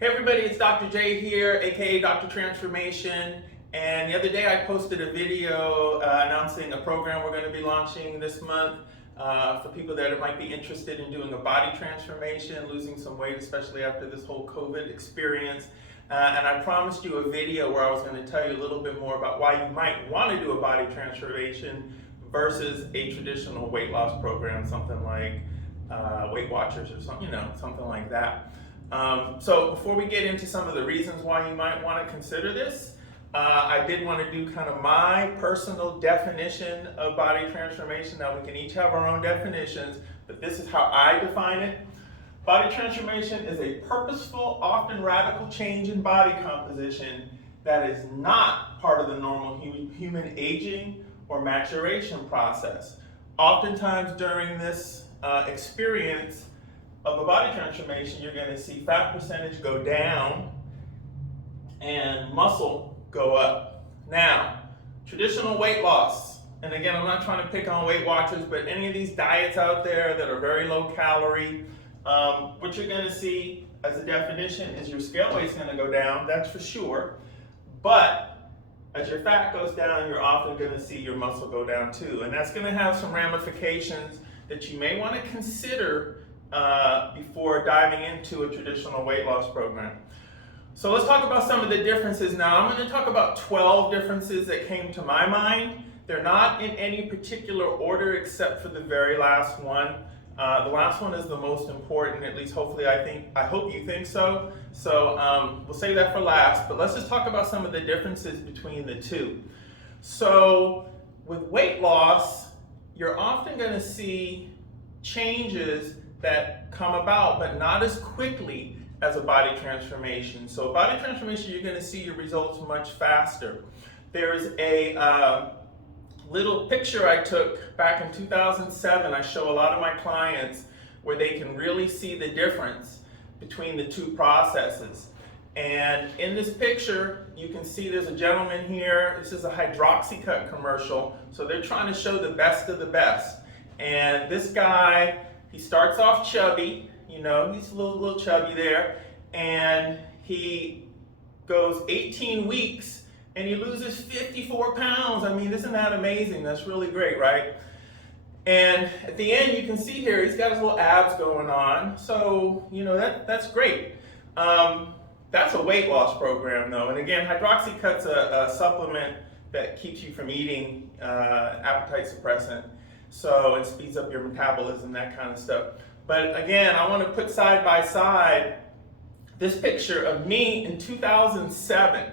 Hey everybody, it's Dr. J here, aka Dr. Transformation. And the other day I posted a video announcing a program we're going to be launching this month for people that might be interested in doing a body transformation, losing some weight, especially after this whole COVID experience. And I promised you a video where I was going to tell you a little bit more about why you might want to do a body transformation versus a traditional weight loss program, something like Weight Watchers or something, something like that. So before we get into some of the reasons why you might want to consider this, I did want to do kind of my personal definition of body transformation. Now we can each have our own definitions, but this is how I define it. Body transformation is a purposeful, often radical change in body composition that is not part of the normal human aging or maturation process. Oftentimes during this experience of a body transformation, you're going to see fat percentage go down and muscle go up. Now, traditional weight loss, and again, I'm not trying to pick on Weight Watchers, but any of these diets out there that are very low calorie, what you're going to see as a definition is your scale weight's going to go down, that's for sure, but as your fat goes down, you're often going to see your muscle go down too, and that's going to have some ramifications that you may want to consider before diving into a traditional weight loss program. So let's talk about some of the differences now. I'm going to talk about 12 differences that came to my mind. They're not in any particular order except for the very last one. The last one is the most important, at least hopefully I hope you think so. So we'll save that for last, but let's just talk about some of the differences between the two. So with weight loss, you're often going to see changes that come about, but not as quickly as a body transformation. So body transformation, you're going to see your results much faster. There's a little picture I took back in 2007. I show a lot of my clients where they can really see the difference between the two processes. And in this picture, you can see there's a gentleman here. This is a Hydroxycut commercial. So they're trying to show the best of the best. And this guy, he starts off chubby, he's a little chubby there, and he goes 18 weeks and he loses 54 pounds. I mean, isn't that amazing? That's really great, right? And at the end, you can see here, he's got his little abs going on. So, that's great. That's a weight loss program though. And again, Hydroxycut's a supplement that keeps you from eating appetite suppressant. So it speeds up your metabolism, that kind of stuff. But again, I want to put side by side this picture of me in 2007.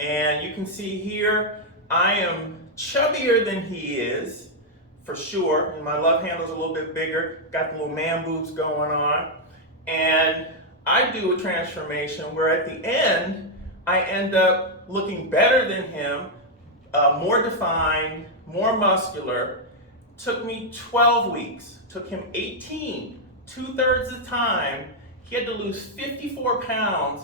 And you can see here, I am chubbier than he is, for sure. And my love handle's a little bit bigger, got the little man boobs going on. And I do a transformation where at the end, I end up looking better than him, more defined, more muscular. Took me 12 weeks, took him 18, 2/3 the time. He had to lose 54 pounds,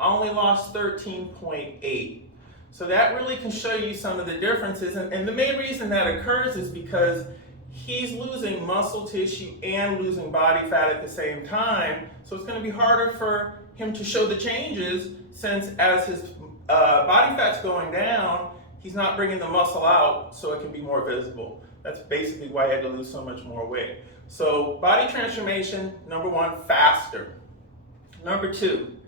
I only lost 13.8. So that really can show you some of the differences. And the main reason that occurs is because he's losing muscle tissue and losing body fat at the same time. So it's going to be harder for him to show the changes since as his body fat's going down, he's not bringing the muscle out so it can be more visible. That's basically why I had to lose so much more weight. So body transformation, number one, faster. Number two,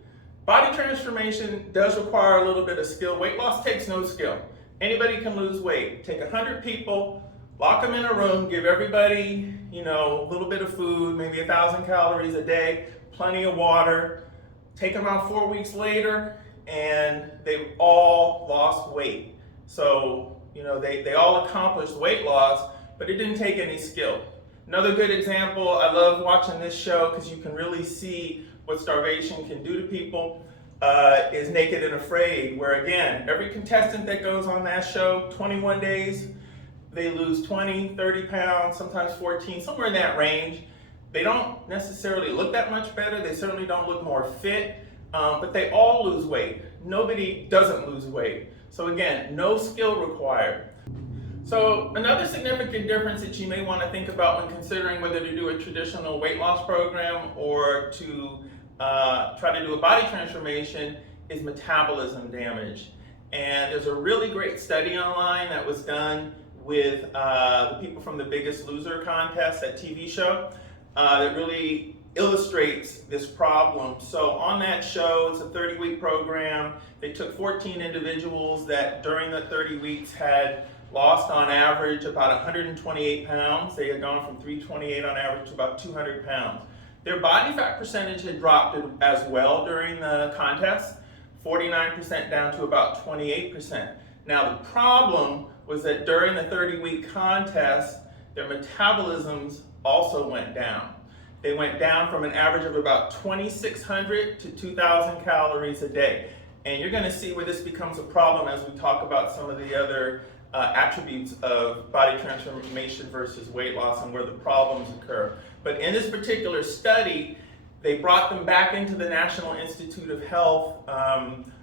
body transformation does require a little bit of skill. Weight loss takes no skill. Anybody can lose weight. Take 100 people, lock them in a room, give everybody, a little bit of food, maybe 1,000 calories a day, plenty of water. Take them out 4 weeks later, and they've all lost weight. So they all accomplished weight loss, but it didn't take any skill. Another good example, I love watching this show because you can really see what starvation can do to people, is Naked and Afraid, where again, every contestant that goes on that show, 21 days, they lose 20, 30 pounds, sometimes 14, somewhere in that range. They don't necessarily look that much better. They certainly don't look more fit, but they all lose weight. Nobody doesn't lose weight. So again, no skill required. So another significant difference that you may want to think about when considering whether to do a traditional weight loss program or to try to do a body transformation is metabolism damage. And there's a really great study online that was done with the people from the Biggest Loser contest, that TV show, that really illustrates this problem. So on that show, it's a 30-week program. They took 14 individuals that during the 30 weeks had lost on average about 128 pounds. They had gone from 328 on average to about 200 pounds. Their body fat percentage had dropped as well during the contest, 49% down to about 28%. Now the problem was that during the 30-week contest, their metabolisms also went down. They went down from an average of about 2,600 to 2,000 calories a day. And you're gonna see where this becomes a problem as we talk about some of the other attributes of body transformation versus weight loss and where the problems occur. But in this particular study, they brought them back into the National Institute of Health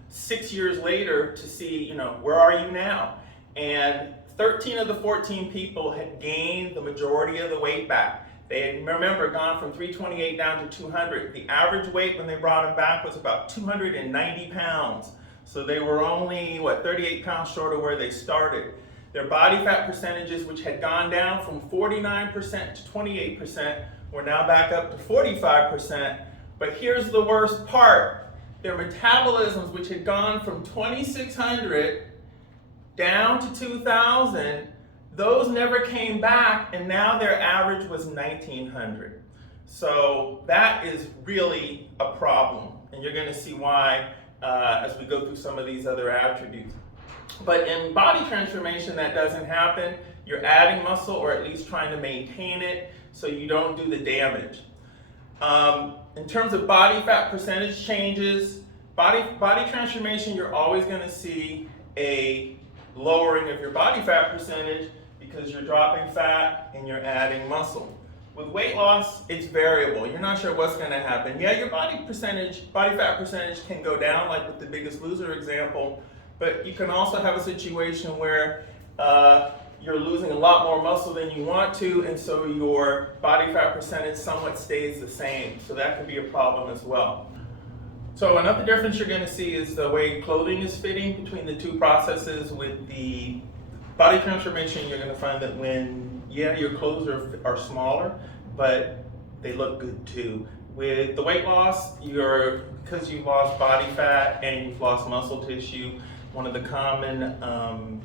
6 years later to see, where are you now? And 13 of the 14 people had gained the majority of the weight back. They had, remember, gone from 328 down to 200. The average weight when they brought them back was about 290 pounds. So they were only, 38 pounds short of where they started. Their body fat percentages, which had gone down from 49% to 28%, were now back up to 45%. But here's the worst part. Their metabolisms, which had gone from 2,600 down to 2,000, those never came back, and now their average was 1,900. So that is really a problem, and you're gonna see why as we go through some of these other attributes. But in body transformation, that doesn't happen. You're adding muscle, or at least trying to maintain it, so you don't do the damage. In terms of body fat percentage changes, body transformation, you're always gonna see a lowering of your body fat percentage because you're dropping fat and you're adding muscle. With weight loss, it's variable. You're not sure what's gonna happen. Yeah, your body fat percentage can go down, like with the Biggest Loser example, but you can also have a situation where you're losing a lot more muscle than you want to, and so your body fat percentage somewhat stays the same. So that could be a problem as well. So another difference you're gonna see is the way clothing is fitting between the two processes. With the body transformation, you're gonna find that when, your clothes are smaller, but they look good too. With the weight loss, because you've lost body fat and you've lost muscle tissue, one of the common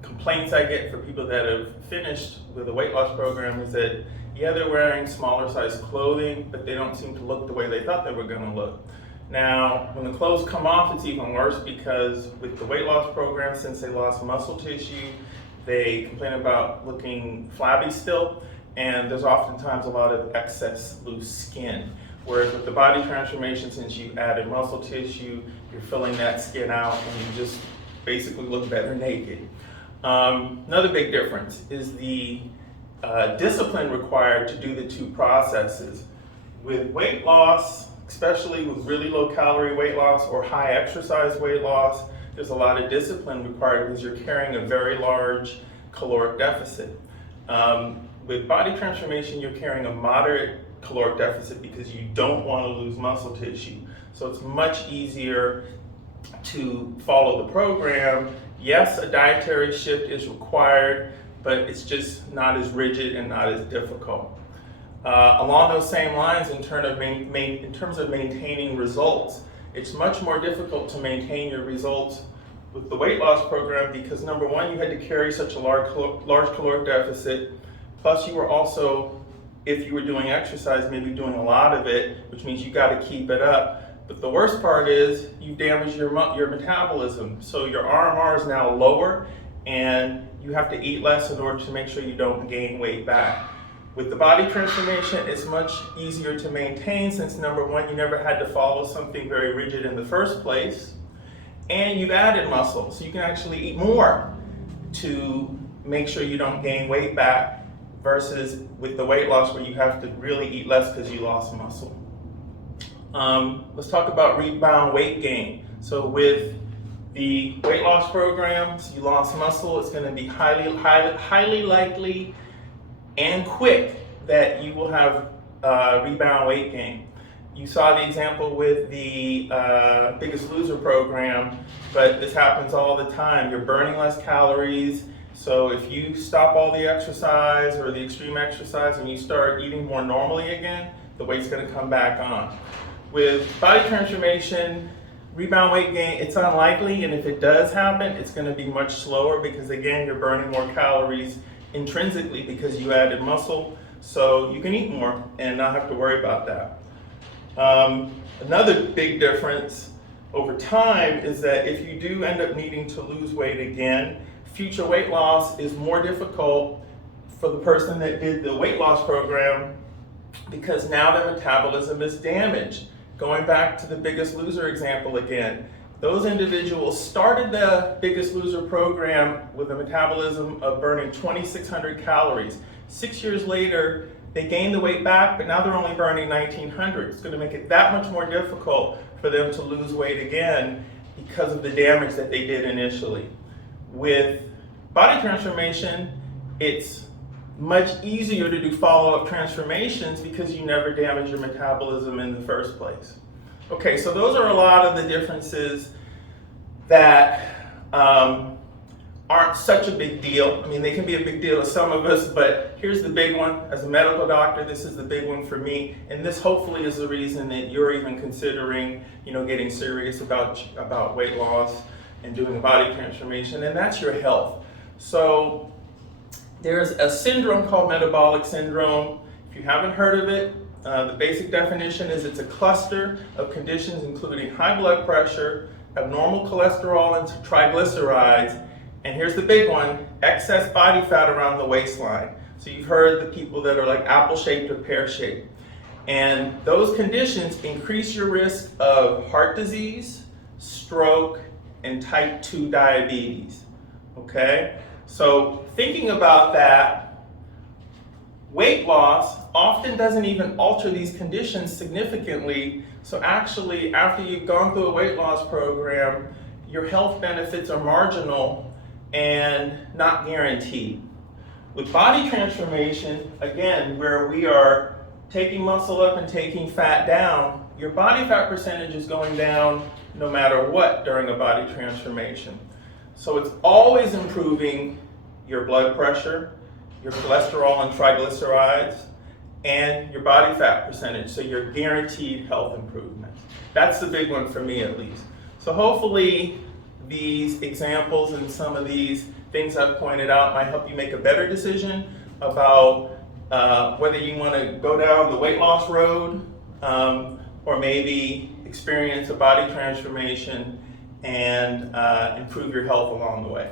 complaints I get for people that have finished with a weight loss program is that, they're wearing smaller size clothing, but they don't seem to look the way they thought they were gonna look. Now, when the clothes come off, it's even worse because with the weight loss program, since they lost muscle tissue, they complain about looking flabby still, and there's oftentimes a lot of excess loose skin. Whereas with the body transformation, since you added muscle tissue, you're filling that skin out and you just basically look better naked. Another big difference is the discipline required to do the two processes. With weight loss, especially with really low calorie weight loss or high exercise weight loss, there's a lot of discipline required because you're carrying a very large caloric deficit. With body transformation, you're carrying a moderate caloric deficit because you don't want to lose muscle tissue. So it's much easier to follow the program. Yes, a dietary shift is required, but it's just not as rigid and not as difficult. Along those same lines, in terms of maintaining results, it's much more difficult to maintain your results with the weight loss program because number one, you had to carry such a large caloric deficit, plus you were also, if you were doing exercise, maybe doing a lot of it, which means you got to keep it up. But the worst part is you damage your metabolism. So your RMR is now lower and you have to eat less in order to make sure you don't gain weight back. With the body transformation, it's much easier to maintain since number one, you never had to follow something very rigid in the first place, and you've added muscle, so you can actually eat more to make sure you don't gain weight back versus with the weight loss where you have to really eat less because you lost muscle. Let's talk about rebound weight gain. So with the weight loss programs, you lost muscle, it's going to be highly likely and quick that you will have rebound weight gain. You saw the example with the Biggest Loser program, but this happens all the time. You're burning less calories, so if you stop all the exercise or the extreme exercise and you start eating more normally again, the weight's going to come back on. With body transformation, rebound weight gain, it's unlikely, and if it does happen, it's going to be much slower because, again, you're burning more calories intrinsically because you added muscle, so you can eat more and not have to worry about that. Another big difference over time is that if you do end up needing to lose weight again, future weight loss is more difficult for the person that did the weight loss program because now their metabolism is damaged. Going back to the Biggest Loser example again, those individuals started the Biggest Loser program with a metabolism of burning 2,600 calories. 6 years later, they gained the weight back, but now they're only burning 1,900. It's going to make it that much more difficult for them to lose weight again because of the damage that they did initially. With body transformation, it's much easier to do follow-up transformations because you never damage your metabolism in the first place. Okay, so those are a lot of the differences that aren't such a big deal. I mean, they can be a big deal to some of us, but here's the big one. As a medical doctor, this is the big one for me, and this hopefully is the reason that you're even considering, getting serious about weight loss and doing a body transformation, and that's your health. So there's a syndrome called metabolic syndrome. If you haven't heard of it, the basic definition is it's a cluster of conditions including high blood pressure, abnormal cholesterol and triglycerides, and here's the big one, excess body fat around the waistline. So you've heard the people that are like apple-shaped or pear-shaped. And those conditions increase your risk of heart disease, stroke, and type 2 diabetes, okay? So thinking about that, weight loss often doesn't even alter these conditions significantly. So actually, after you've gone through a weight loss program, your health benefits are marginal and not guaranteed. With body transformation, again, where we are taking muscle up and taking fat down, your body fat percentage is going down no matter what during a body transformation. So it's always improving your blood pressure, your cholesterol and triglycerides, and your body fat percentage, so you're guaranteed health improvement. That's the big one for me at least. So hopefully these examples and some of these things I've pointed out might help you make a better decision about whether you want to go down the weight loss road or maybe experience a body transformation and improve your health along the way.